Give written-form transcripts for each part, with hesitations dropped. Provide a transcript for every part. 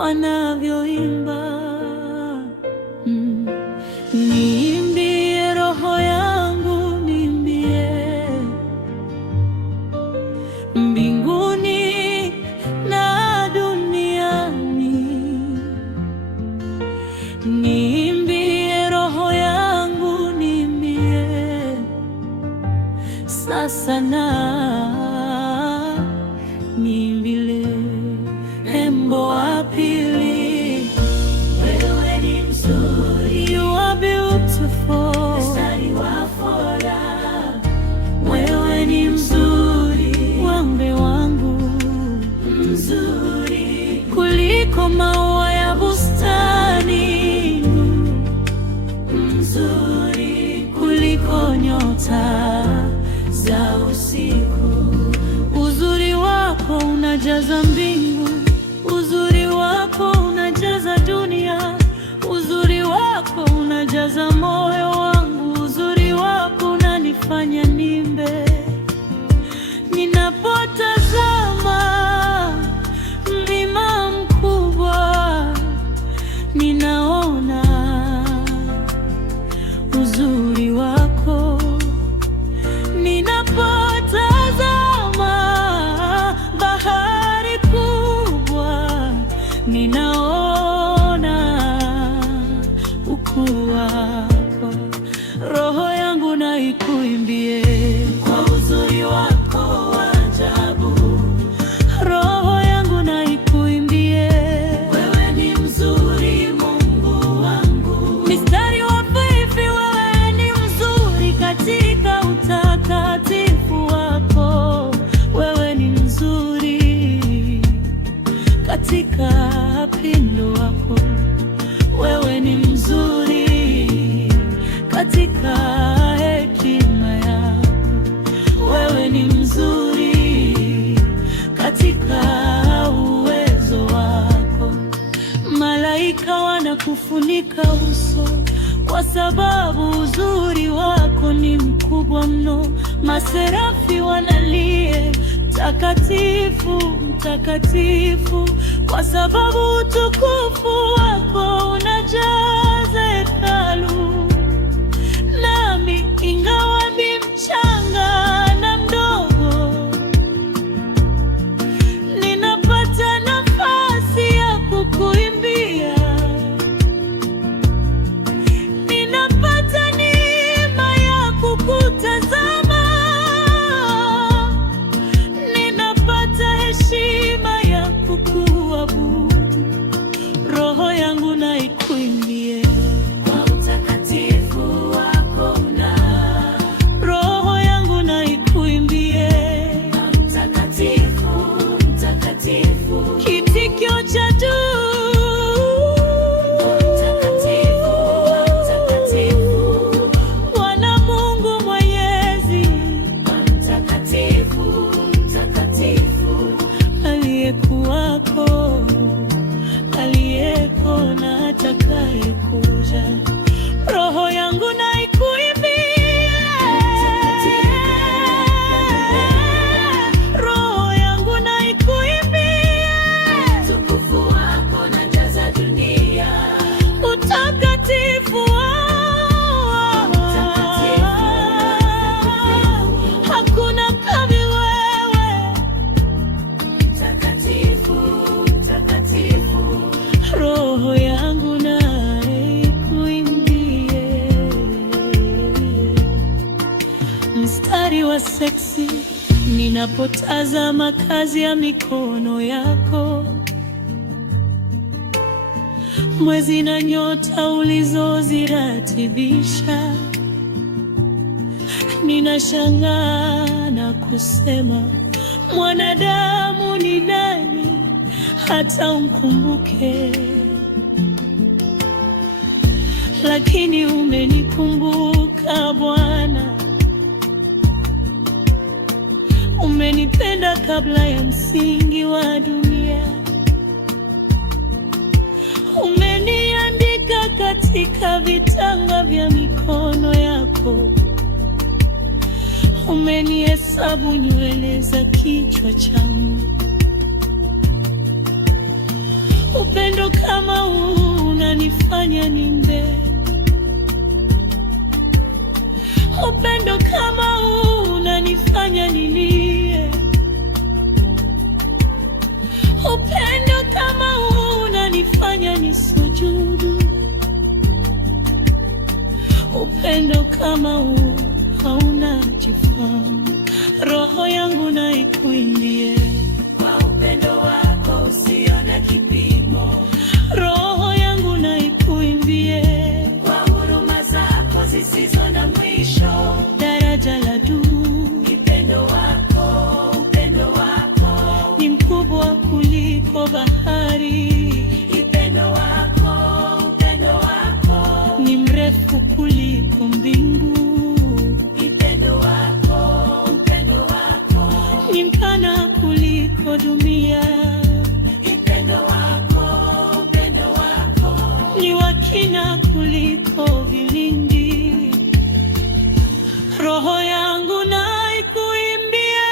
wanavyoimba. Niimbie roho yangu, niimbie mbinguni na duniani. Niimbie roho yangu, niimbie sasa na niimbile. Wimbo wa pili. Wewe ni mzuri, you are beautiful. Mstari wa furaha. Wewe ni mzuri, wambe wangu mzuri kuliko maua ya bustani, mzuri kuliko nyota za usiku. Uzuri wako unajaza mbingu, uzuri wako unajaza dunia, uzuri wako unajaza moyo wangu, uzuri wako unanifanya nimbe. Ninapotazama mlima mkubwa, ninaona uzuri wako. Ninapotazama bahari kubwa, ninaona ukuu wako. Roho yangu na ikuimbie kwa uzuri wako wa ajabu. Roho yangu na ikuimbie, wewe ni mzuri Mungu wangu. Mistari wa fifi, wewe ni mzuri katika utakatifu wako. Wewe ni mzuri katika pendo wako. Wewe ni mzuri katika hekima yako. Wewe ni mzuri katika uwezo wako. Malaika wanakufunika uso kwa sababu uzuri wako ni mkubwa mno. Maserafi wanalie mtakatifu, mtakatifu, kwa sababu utukufu wako unajaza hekalu. Nami ingawa ni mchanga na mdogo, ninapata nafasi ya kukuimbia. Ninapata neema ya kukutazama. Ninapata heshima ya kukuabudu. Roho yangu na ikuimbie kwa utakatifu wako na. Roho yangu na ikuimbie mtakatifu, mtakatifu, kitikio cha juu. Mtakatifu, mtakatifu, Bwana Mungu Mwenyezi. Mtakatifu, mtakatifu, aliyekuwako, aliyeko na atakayekuja. Roho yangu na ikuimbie. Roho yangu na ikuimbie. Utukufu wako unajaza dunia. Utakatifu wako. Hakuna kama wewe. Mtakatifu, mtakatifu, roho yangu na ikuimbie. Mstari wa seksi, ninapotazama kazi ya mikono yako. Mwezi na nyota ulizoziratibisha. Ninashangaa na kusema, mwanadamu ni nani hata umkumbuke? Lakini umenikumbuka Bwana. Umenipenda kabla ya msingi wa dunia. Umeniandika katika vitanga vya mikono yako. Umenihesabu nywele za kichwa changu. Upendo kama huu unanifanya nimbe. Upendo kama huu unanifanya nilie. Upendo kama huu unanifanya nisujudu. Upendo kama huu hauna kifaa. Roho yangu na ikuimbie kwa upendo wako usio na kipimo. Roho yangu na ikuimbie kwa huruma zako zisizo na mwisho. Daraja la juu, upendo wako ni mkubwa kuliko bahari. Upendo wako ni mrefu kuliko mbingu. Upendo wako ni mpana kuliko dunia. Upendo wako ni wa kina kuliko vilindi. Roho yangu na ikuimbie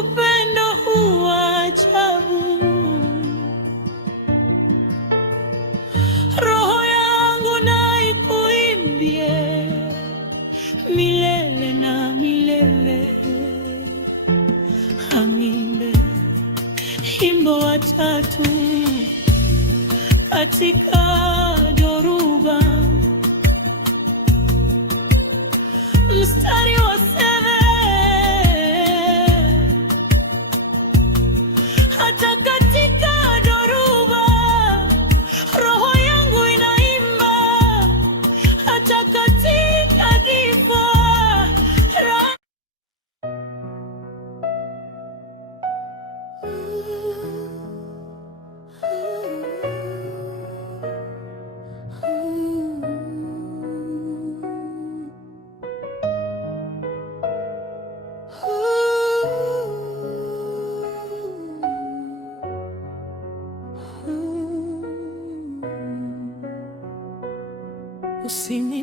upendo huu wa ajabu. Roho yangu na ikuimbie milele na milele. Amimbe wimbo wa tatu katika dhoruba, mstari wa 7. Hata katika dhoruba roho yangu inaimba, hata katika giza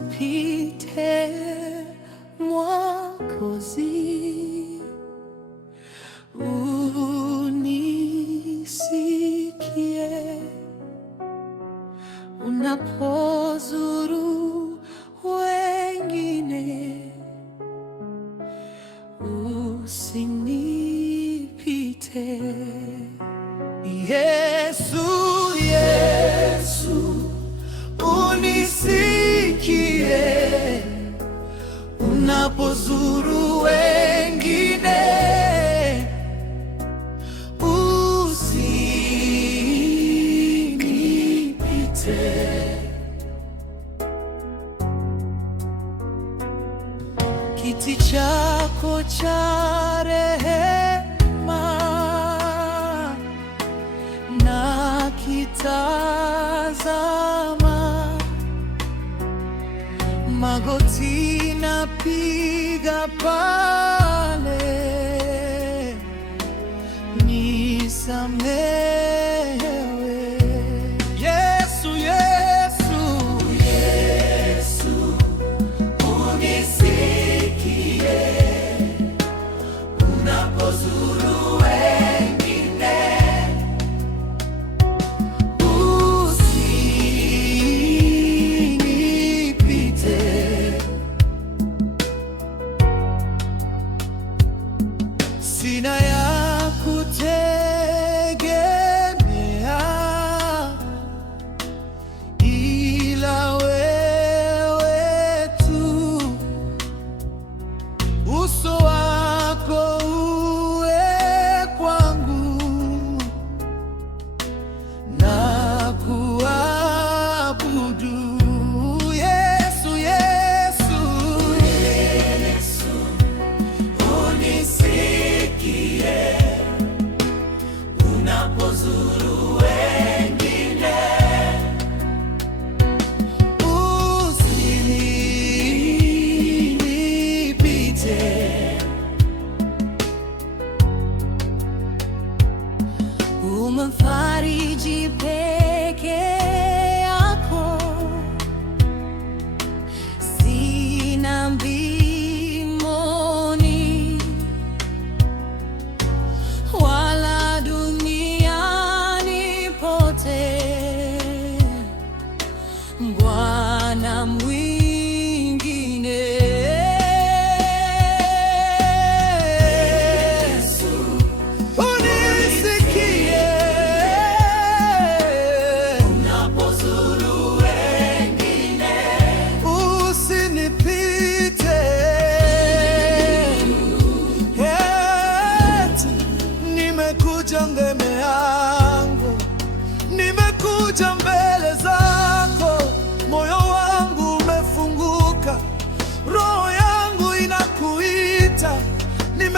usinipite Mwokozi, unisikie unapozuru wengine, usinipite. Yesu, unisikie unapozuru wengine, usinipite. Kiti chako cha rehema na kitazama, magoti napiga pale, nisamehewe. Yesu, unisikie unapozuru wengine, usinipite. Sina ya kutegemea ila wewe tu, uso wako uwe kwangu na kuabudu. Yesu, unisikie unapozuru wengine, usinipite.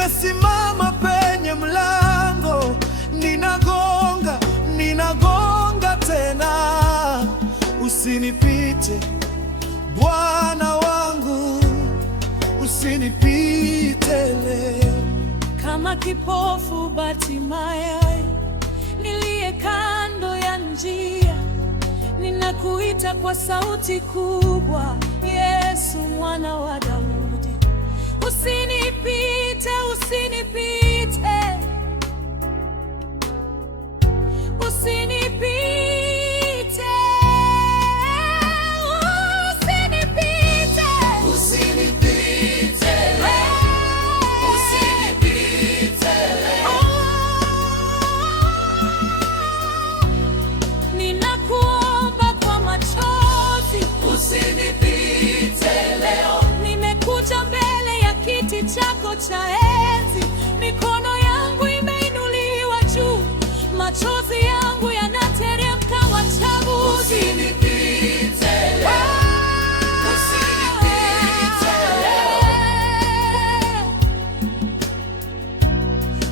Nimesimama penye mlango, ninagonga tena. Usinipite Bwana wangu, usinipite leo. Kama kipofu Bartimayo niliye kando ya njia, ninakuita kwa sauti kubwa, Yesu mwana wa Daudi. Usinipite, usinipite, usinipite, usinipite, usinipite, usinipite. Ninakuomba kwa machozi, usinipite leo. Nimekuja mbele ya kiti chako cha enzi, mikono yangu imeinuliwa juu, machozi yangu yanateremka machavu. Usinipite leo, usinipite leo.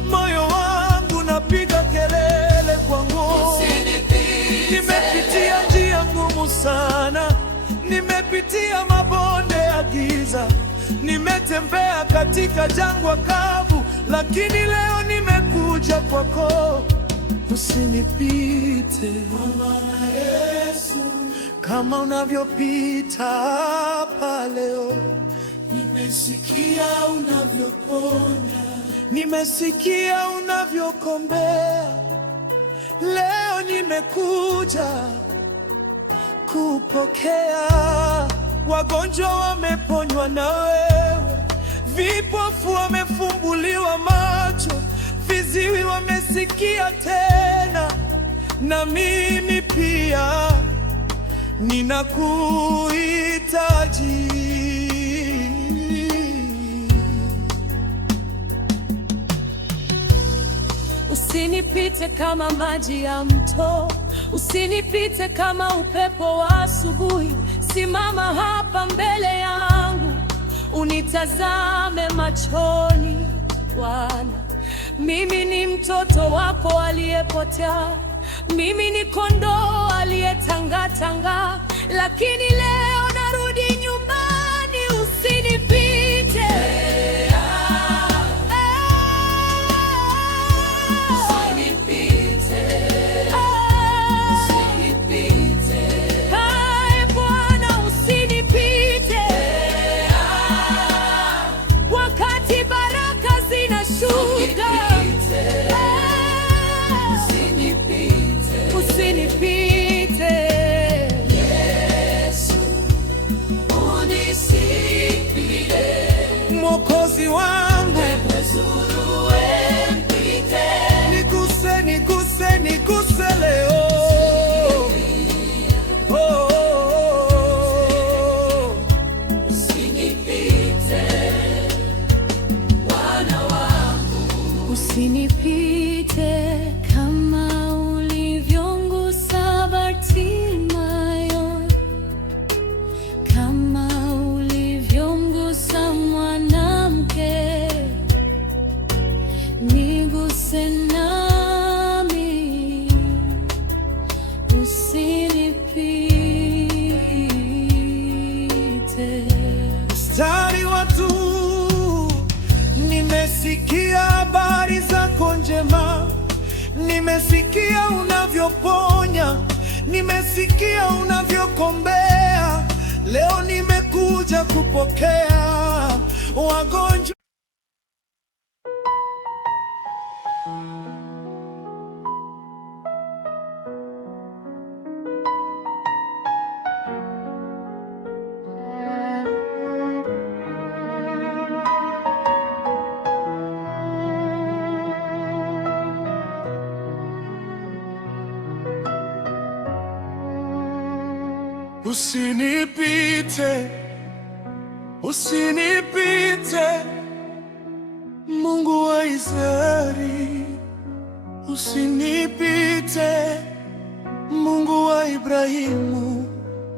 Moyo wangu napiga kelele kwa nguvu. Nimepitia njia ngumu sana, nimepitia mabonde ya giza, nimetembea katika jangwa kavu, lakini leo nimekuja kwako. Usinipite Bwana Yesu, kama unavyopita hapa leo. Nimesikia unavyoponya, nimesikia unavyokombea. Leo nimekuja kupokea. Wagonjwa wameponywa na wewe, vipofu wamefumbuliwa macho, viziwi wamesikia tena, na mimi pia ninakuhitaji. Usinipite kama maji ya mto, usinipite kama upepo wa asubuhi. Simama hapa mbele yangu, unitazame machoni Bwana. Mimi ni mtoto wako aliyepotea, mimi ni kondoo aliyetangatanga, lakini leo narudi nyumbani. Usinipite, Mwokozi wangu, niguse, niguse, niguse leo. Oh, oh, oh. usinipite Bwana wangu, usinipite kama ulivyomgusa Bartimayo, kama ulivyomgusa mwanamke, niguse nami, usinipite. Mstari wa tu, nimesikia habari zako njema, nimesikia unavyoponya, nimesikia unavyokombea. Leo nimekuja kupokea wagonjwa. Usinipite, usinipite, Mungu wa Israeli. Usinipite, Mungu wa Ibrahimu,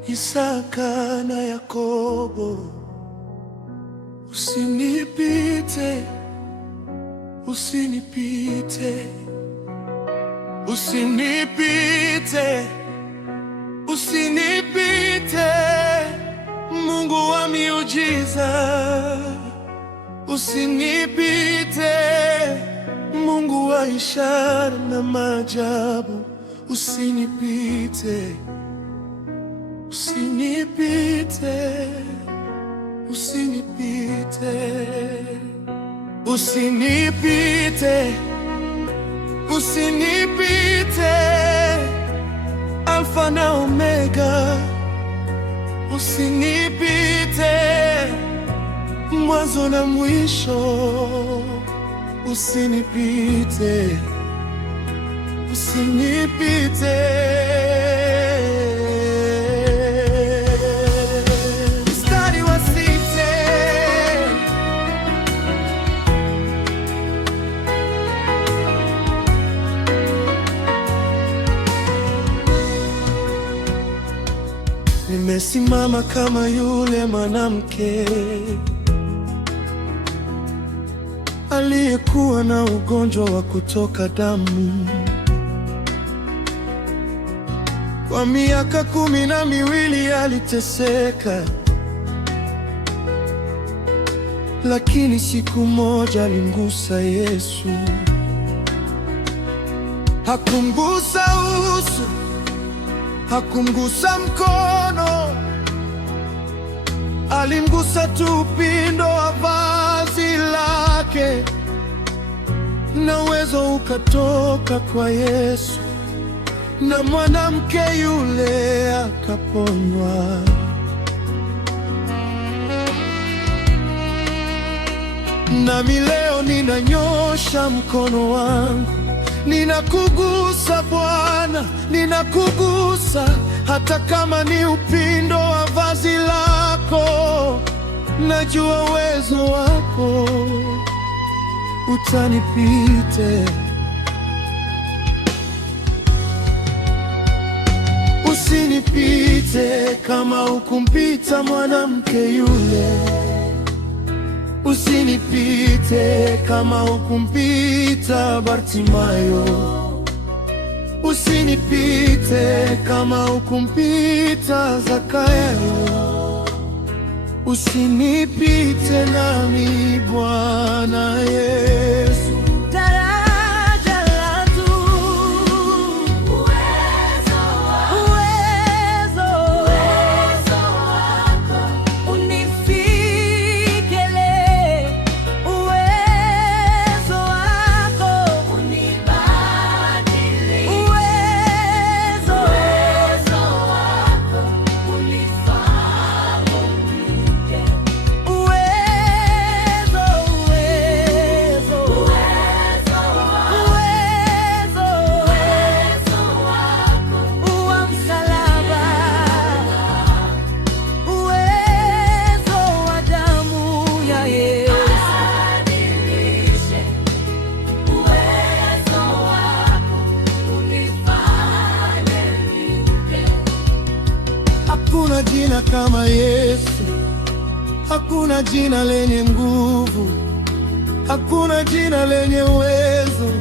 Isaka na Yakobo. Usinipite, usinipite, usinipite, usinipite, Mungu wa miujiza, usinipite, Mungu wa ishara na maajabu, usinipite, usinipite, usinipite, usinipite, usinipite, Alfa na Omega, usinipite, mwanzo na mwisho, usinipite, usinipite. Mstari wa 6. Nimesimama kama yule mwanamke aliyekuwa na ugonjwa wa kutoka damu kwa miaka 12. Aliteseka, lakini siku moja alimgusa Yesu. Hakumgusa uso, hakumgusa mkono, alimgusa tu upindo wa vazi lake, na uwezo ukatoka kwa Yesu, na mwanamke yule akaponywa. Nami leo ninanyosha mkono wangu, ninakugusa Bwana, ninakugusa, hata kama ni upindo wa vazi lako. Najua uwezo wako utanipite. Usinipite kama ukumpita mwanamke yule, usinipite kama ukumpita Bartimayo, usinipite kama ukumpita Zakayo, usinipite nami Bwana Yesu. Hakuna jina kama Yesu, hakuna jina lenye nguvu, hakuna jina lenye uwezo.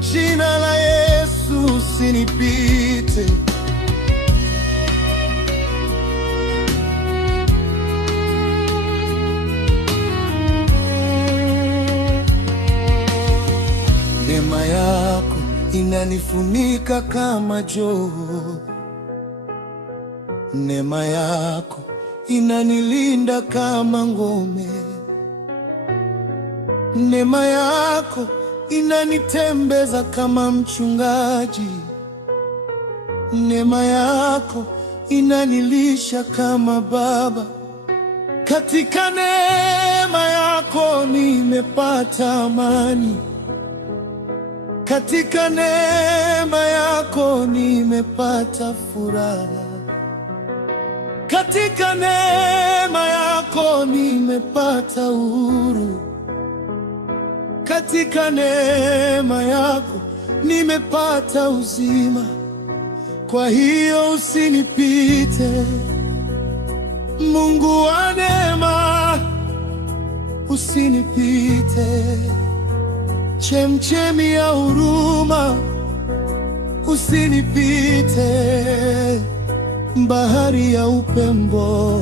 Jina la Yesu, usinipite. Neema yako inanifunika kama joho, neema yako inanilinda kama ngome, neema yako inanitembeza kama mchungaji, neema yako inanilisha kama baba. Katika neema yako nimepata amani, katika neema yako nimepata furaha, katika neema yako nimepata uhuru, katika neema yako nimepata uzima. Kwa hiyo usinipite, Mungu wa neema, usinipite, chemchemi ya huruma, usinipite. Bahari ya upendo,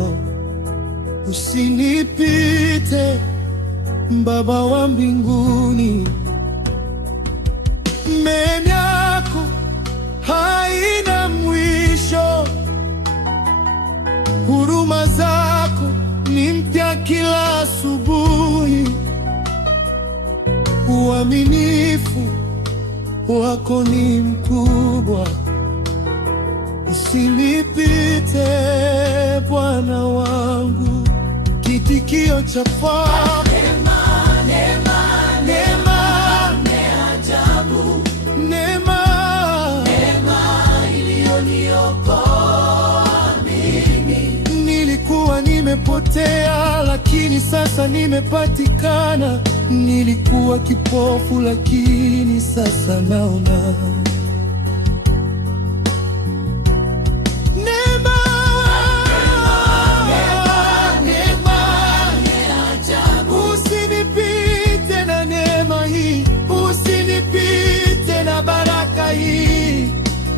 usinipite. Baba wa mbinguni, mema yako haina mwisho, huruma zako ni mpya kila asubuhi, uaminifu wako ni mkubwa. Usinipite Bwana wangu, kitikio cha neema, neema, neema, ajabu, neema, neema iliyoniokoa mimi. Nilikuwa nimepotea, lakini sasa nimepatikana. Nilikuwa kipofu, lakini sasa naona.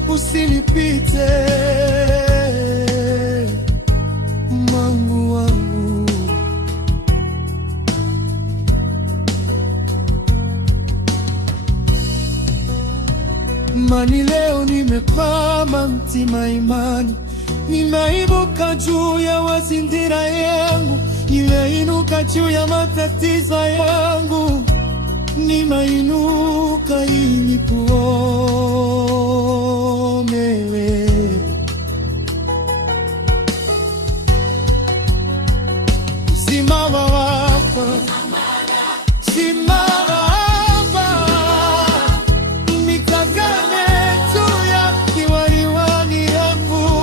Usinipite Mungu wangu, mani leo nimekwama mtima imani, nimeinuka juu ya mazingira yangu, nimeinuka juu ya matatizo yangu, nimeinuka ili nikuone wewe. Simama hapa, simama hapa, nikagane juu ya kiwaliwali yangu,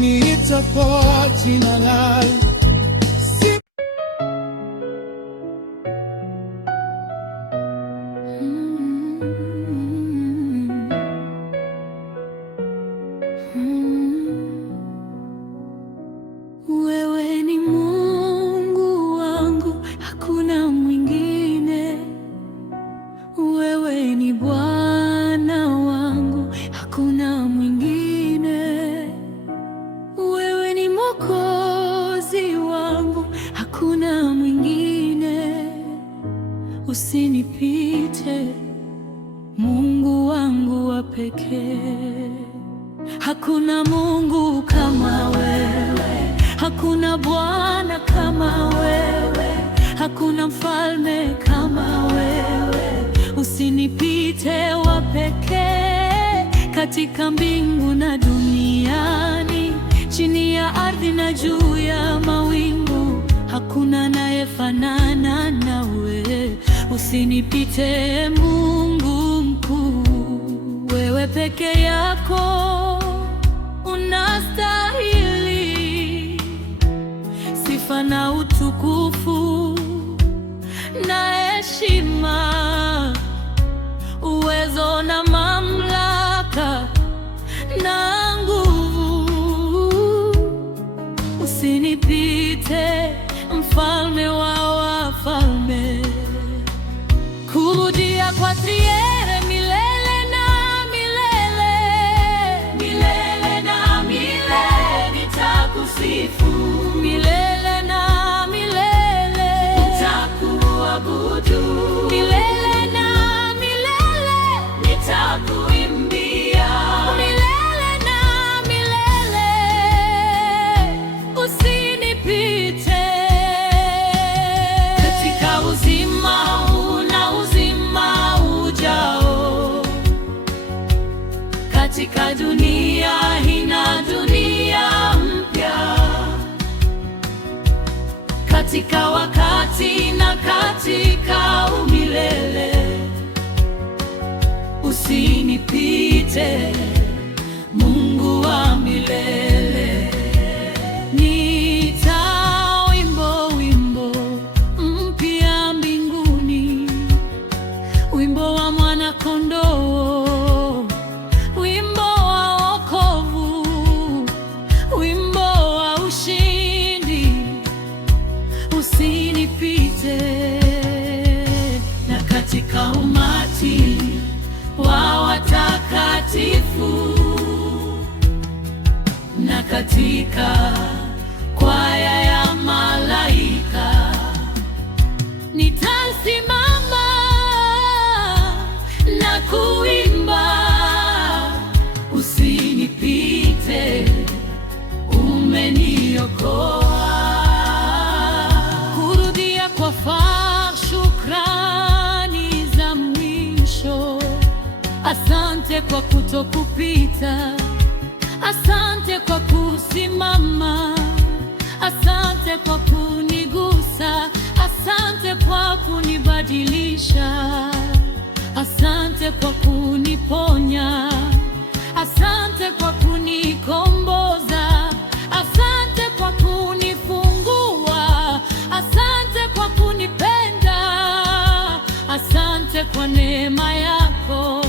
nitakuwa jina lako. Wewe ni Mungu wangu, hakuna mwingine. Wewe ni Bwana wangu, hakuna mwingine. Wewe ni Mwokozi wangu, hakuna mwingine. Usinipite Mungu wangu wa pekee. Hakuna Mungu kama wewe, hakuna Bwana kama wewe, hakuna mfalme kama wewe. Usinipite wa pekee, katika mbingu na duniani, chini ya ardhi na juu ya mawingu, hakuna anayefanana nawe. Usinipite Mungu mkuu, wewe peke yako unastahili sifa na utukufu na heshima, uwezo na mamlaka na nguvu. Usinipite mfalme wa wafalme, kurudia kwa triere milele na milele, milele na milele nitakusifu, milele na milele nitakuabudu, milele na milele nitakuimbia, milele na milele. Usinipite katika uzima na uzima ujao, katika dunia hii na dunia mpya, katika wakati na katika umilele. Usinipite Mungu wa milele. Nitawimbo wimbo mpya mbinguni, wimbo wa mwana-kondoo, wimbo wa wokovu, wimbo wa ushindi. Usinipite katika kwaya ya malaika. Nitasimama na kuimba, usinipite, umeniokoa. Kurudia kwa shukrani za mwisho. Asante kwa kutokupita, asante kwa kusimama, asante kwa kunigusa, asante kwa kunibadilisha, asante kwa kuniponya, asante kwa kunikomboza, asante kwa kunifungua, asante kwa kunipenda, asante kwa neema yako,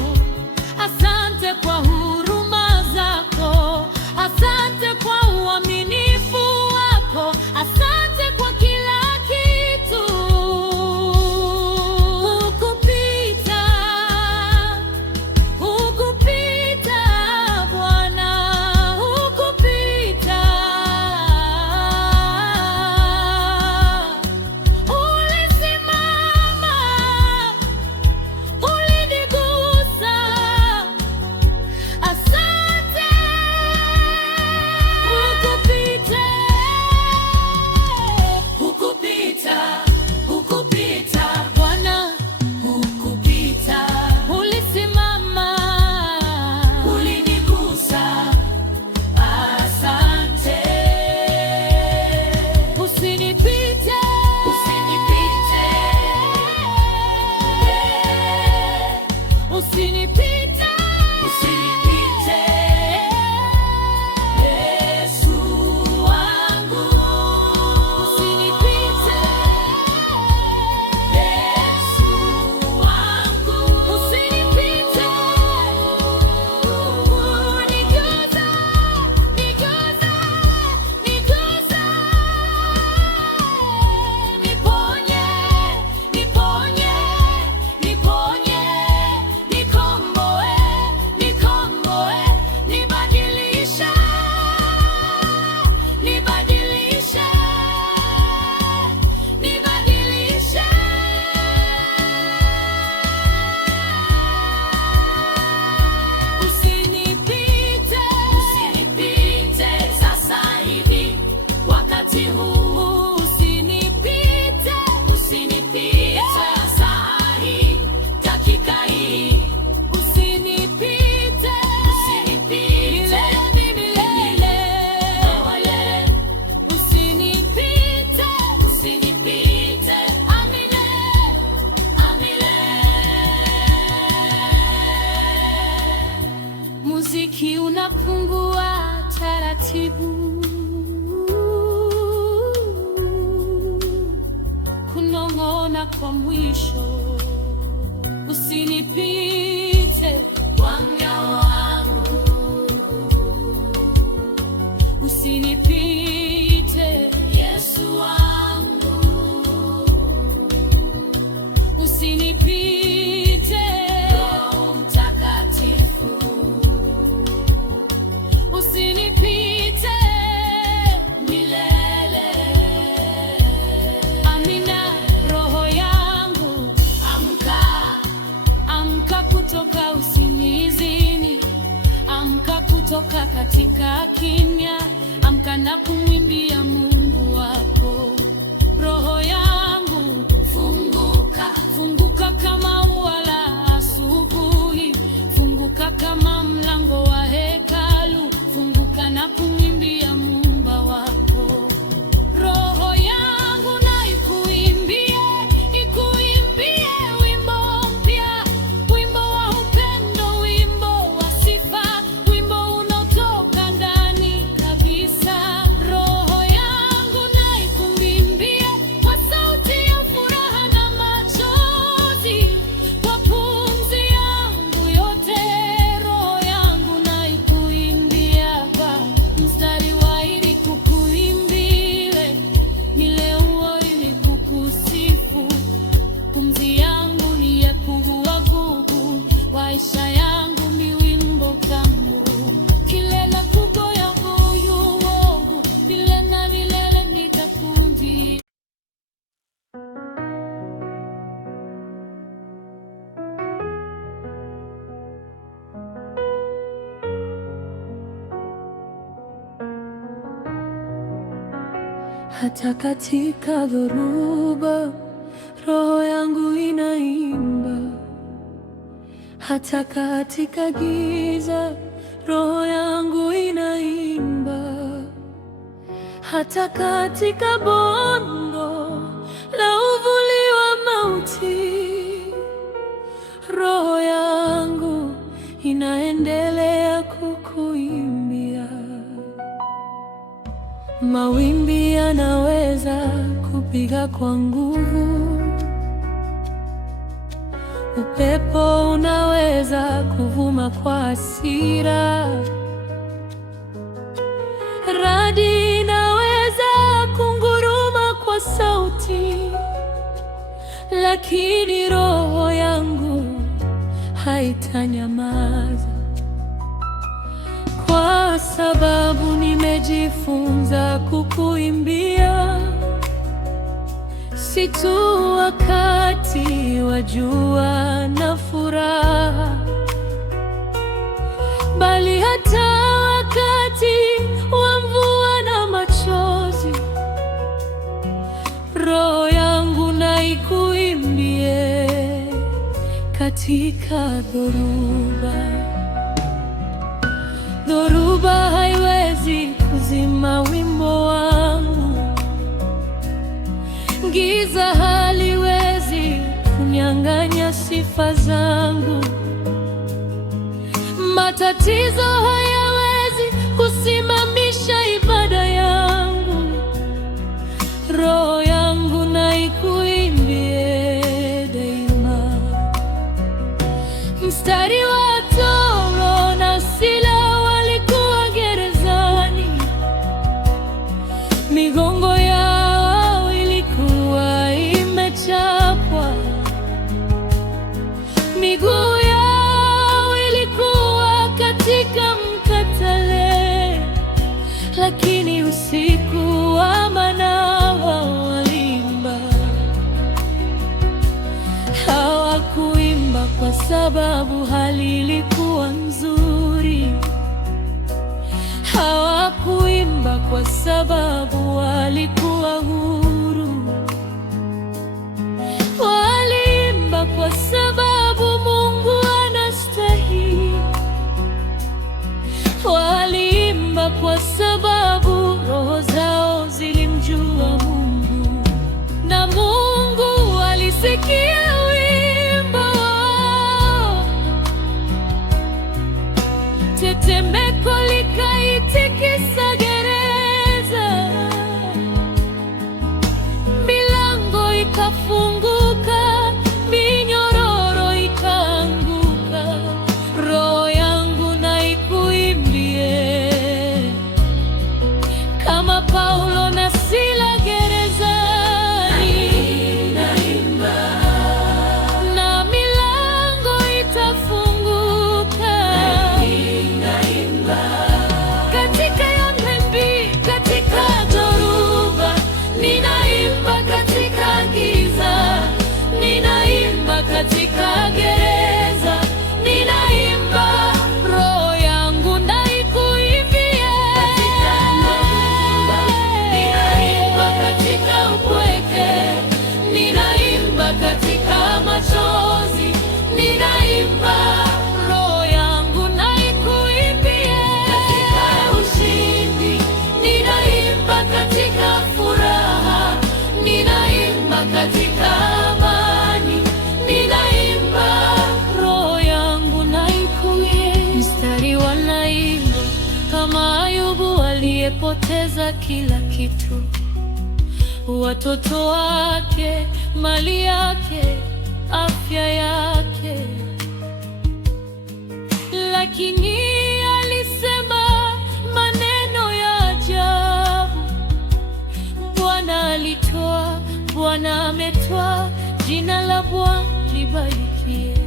asante kwa huruma zako, asante kwa uaminifu wako, asante kwa kila kitu. Hukupita, hukupita Bwana, hukupita. Ulisimama, ulinigusa. Asante, hukupita, hukupita, hukupita Bwana, hukupita. Ulisimama, ulinigusa. Asante, usinipite, usinipite, usinipite, usinipite, Yesu wangu, usinipite, Yesu wangu, usinipite, nigusa, nigusa, nigusa, niponye, niponye, niponye, nikomboe, nikomboe, nibadilishe, nibadilishe, nibadilishe. Usinipite, usinipite sasa hivi, wakati huu. Usinipite, usinipite saa hii, dakika hii. Usinipite, usinipite milele, usinipite, usinipite amile, amile. Muziki unapungua taratibu, kunong'ona kwa mwisho. Usinipite Bwana wangu, usinipite Yesu wangu, usinipite Roho Mtakatifu, usinipite milele. Amina. Roho yangu amka, amka kutoka usingizini, amka kutoka katika kimya, amka na kumwimbia Mungu wako. Roho yangu funguka, funguka kama ua la asubuhi, funguka kama mlango wa hekalu, funguka na kumwimbia Muumba wako. Roho yangu na ikuimbie, ikuimbie wimbo mpya, wimbo wa upendo, wimbo wa sifa, wimbo unaotoka ndani kabisa. Roho Hata katika dhoruba roho yangu inaimba, hata katika giza roho yangu inaimba, hata katika bongo la uvuli wa mauti, roho yangu inaendelea kukuimbia. Mawimbi yanaweza kupiga kwa nguvu, upepo unaweza kuvuma kwa hasira, radi inaweza kunguruma kwa sauti, lakini roho yangu haitanyamaza, kwa sababu nimejifunza kukuimbia, si tu wakati wa jua na furaha, bali hata wakati wa mvua na machozi. Roho yangu na ikuimbie katika dhoruba. Dhoruba haiwezi kuzima wimbo wangu, giza haliwezi kunyang'anya sifa zangu, matatizo hayawezi kusimamisha ibada yangu. Roho yangu na ikuimbie daima. Mstari wa Paulo na Sila walikuwa gerezani, migongo yao ilikuwa imechapwa, miguu yao ilikuwa katika mkatale, lakini usiku wa manava walimba. Hawakuimba kwa sababu hali ilikuwa nzuri, hawakuimba kwa sababu walikuwa huru, waliimba kwa sababu Mungu anastahili, waliimba kwa sababu roho zao zilimjua Mungu, na Mungu alisikia wimbo wao. Tetemeko likaitikisa gereza, milango ikafunguka, minyororo ikaanguka. Roho yangu na ikuimbie kama Paulo na Sila gerezani, na milango itafunguka. Katika yamembi, katika dhoruba, ninaimba katika giza, ninaimba katika gereza, ninaimba. Roho yangu na ikuimbie ninaimba katika upweke, ninaimba katika machozi, ninaimba. Roho yangu na ikuimbie katika ushindi, ninaimba katika furaha, ninaimba katika amani, ninaimba. Roho yangu na ikuimbie. Mstari wanaimba kama Ayubu aliyepoteza kila kitu, watoto wake, mali yake, afya yake, lakini alisema maneno ya ajabu. Bwana alitoa, Bwana ametoa, jina la Bwana libarikiwe.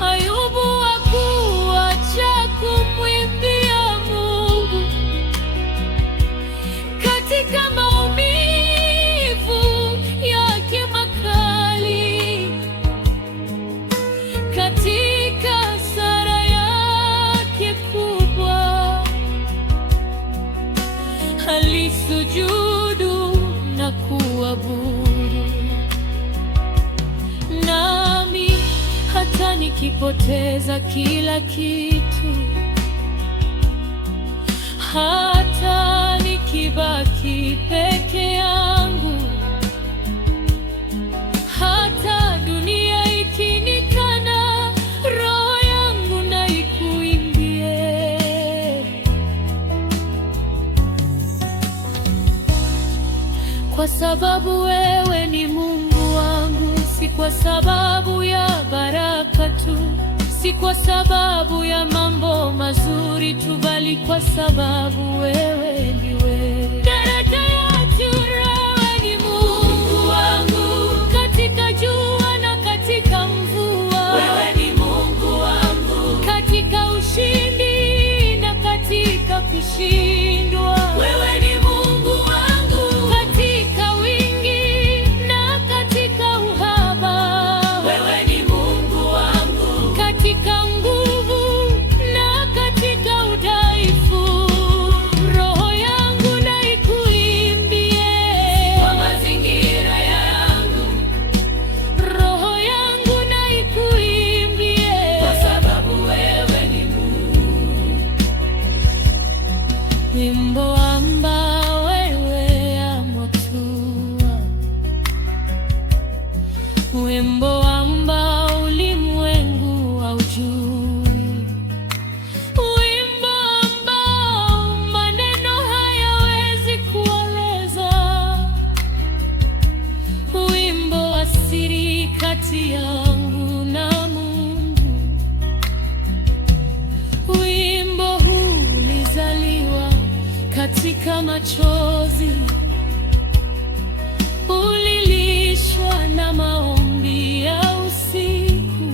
Ayubu hakuacha kumwimbia Mungu katika maumivu yake makali, katika hasara yake kubwa, alisujudu nikipoteza kila kitu, hata nikibaki peke yangu, hata dunia ikinikana, roho yangu na ikuimbie. Kwa sababu wewe ni Mungu wangu, si kwa sababu ya baraka tu, si kwa sababu ya mambo mazuri tu, bali kwa sababu wewe ndiwe daraja yetu. Wewe ni Mungu wangu, katika jua na katika mvua. Wewe ni Mungu wangu, katika ushindi na katika kushindwa. Wewe ni Mungu wangu, katika wingi na katika uhaba. Wewe ni Mungu wangu, katika nguvu na katika udhaifu. Roho yangu na ikuimbie kwa mazingira yangu, roho yangu na ikuimbie kwa sababu wewe ni Mungu. Wimbo ambao wewe amotua, wimbo ambao ulimwengu haujui, wimbo ambao maneno hayawezi kueleza, wimbo wa siri kati yangu na Mungu. Wimbo huu ulizaliwa katika machozi, ulilishwa na maombi ya usiku,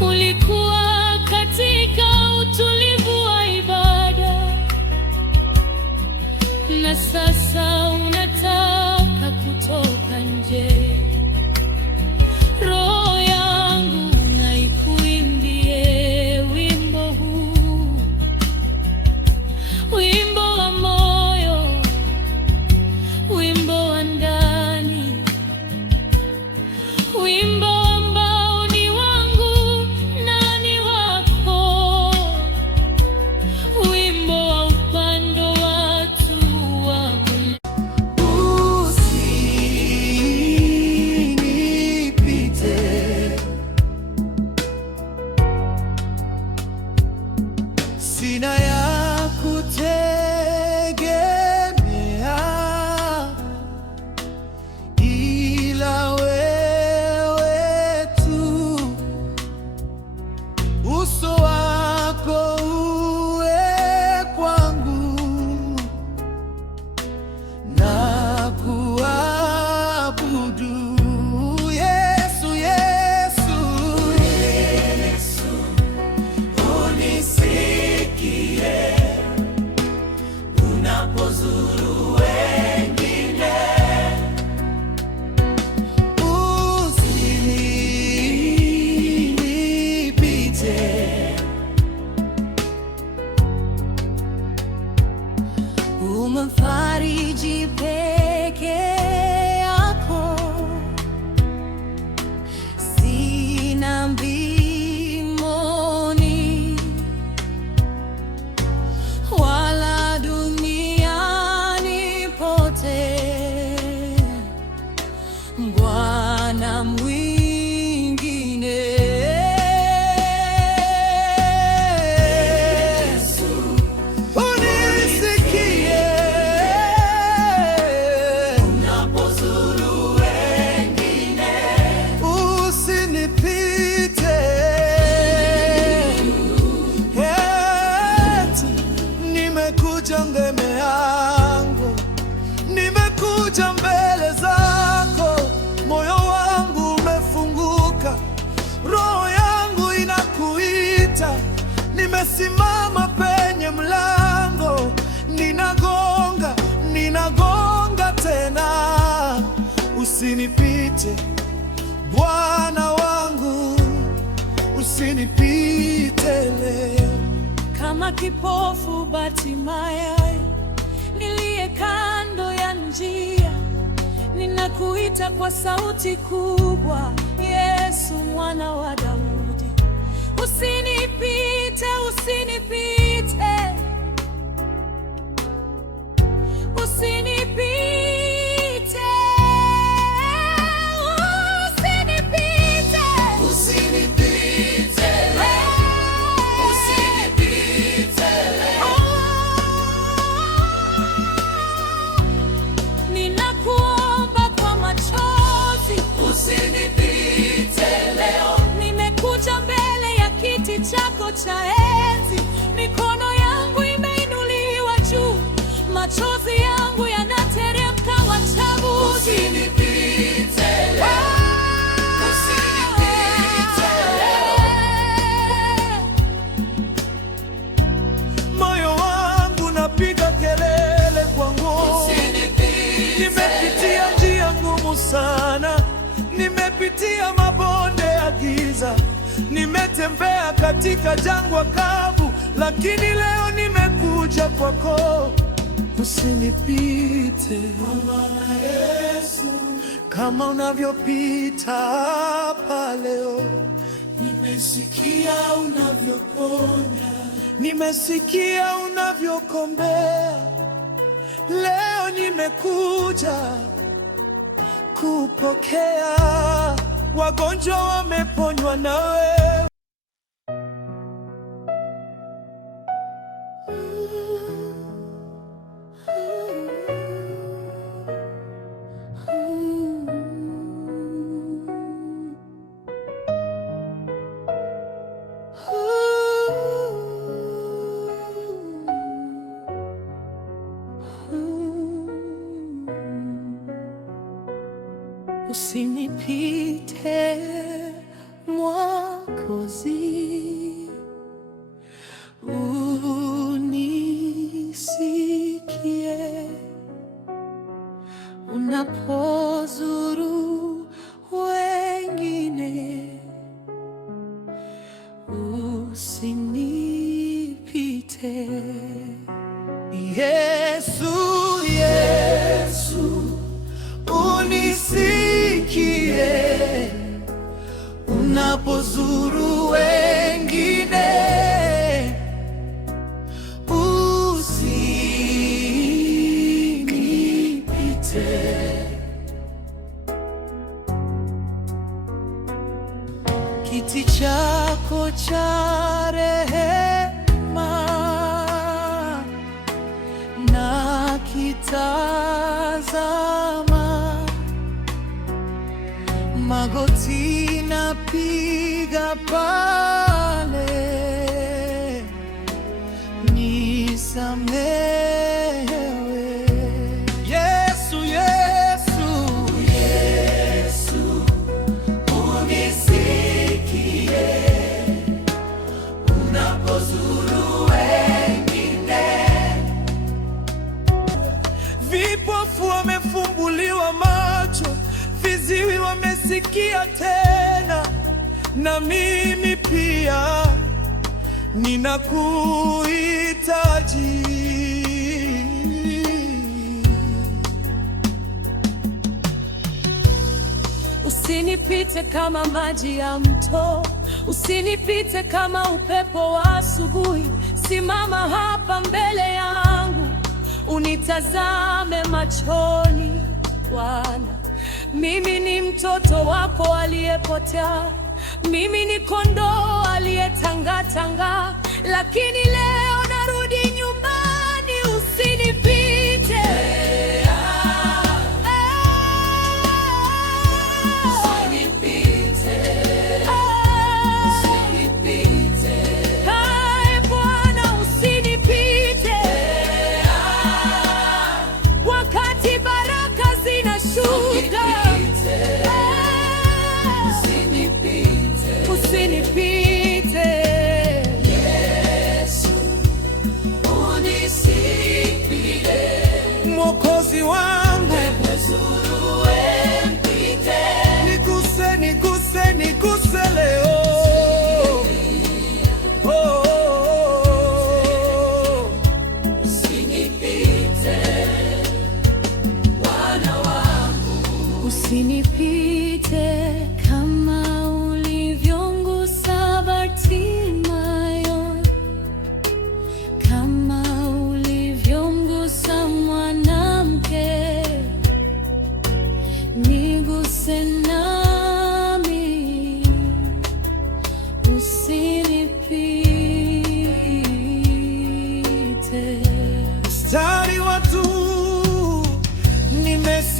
ulikuwa katika utulivu wa ibada, na sasa unataka kutoka nje. Roho yangu na ikuimbie wimbo huu, wimbo wa moyo, wimbo wa ndani, wimbo ambao ni wangu na ni wako, wimbo wa upendo watu wa Usinipite, sina ya kutegemea ila wewe tu. Uso wako uwe kwangu, na kuabudu Yesu, Yesu, Yesu. Unisikie unapozuru wengine, usinipite. umemfariji peke yako, sina mbinguni wala duniani pote, Bwana mwingine. Unisikie unapozuru wengine, usinipite. Eti nimekuja mbele yangu, nimekuja mbele zako, moyo wangu umefunguka, roho yangu inakuita. Nimesimama penye mlango, ninagonga, ninagonga tena. Usinipite Bwana wangu, usinipite leo. Kama kipofu Bartimayo niliye kando ya njia, ninakuita kwa sauti kubwa, Yesu. Yesu mwana wa Daudi. Usinipite, usinipite, usinipite, usinipite, usinipite, usinipite. Ninakuomba kwa machozi, usinipite leo. Nimekuja mbele ya kiti chako cha enzi, mikono yangu imeinuliwa juu, machozi yangu yanateremka watabu. Usinipite leo, usinipite leo. Moyo wangu napiga kelele kwa nguvu. Nimepitia njia ngumu sana, nimepitia mabonde ya giza, nimetembea katika jangwa kavu, lakini leo nimekuja kwako. Usinipite Bwana Yesu, kama unavyopita hapa leo. Nimesikia unavyoponya, nimesikia unavyokombea. Leo nimekuja kupokea, wagonjwa wameponywa nawe. Usinipite Mwokozi, unisikie unapozuru wengine. Usinipite Yesu, Yesu, unisikie unapozuru wengine. Usinipite. Kiti chako cha rehema na kitazama, magoti napiga pale, nisamehewe. Yesu, Yesu, Yesu, unisikie unapozuru wengine. Vipofu wamefumbuliwa macho, viziwi wamesikia tena, na mimi pia ninakuhitaji. Usinipite kama maji ya mto, usinipite kama upepo wa asubuhi. Simama hapa mbele yangu, unitazame machoni Bwana. Mimi ni mtoto wako aliyepotea, mimi ni kondoo aliyetangatanga, lakini leo narudi nyumbani. Usinipite, usinipite, usinipite. Hai Bwana, usinipite wakati baraka zinashuka. Usinipite Yesu, unisipite Mwokozi wangu, niguse, niguse, niguse leo. Oh, oh, oh. Usinipite Bwana wangu, usinipite kama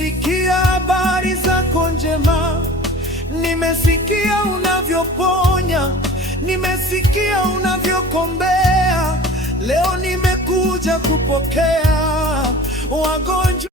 Nimesikia habari zako njema, nimesikia unavyoponya, nimesikia unavyokombea. Leo nimekuja kupokea wagonjwa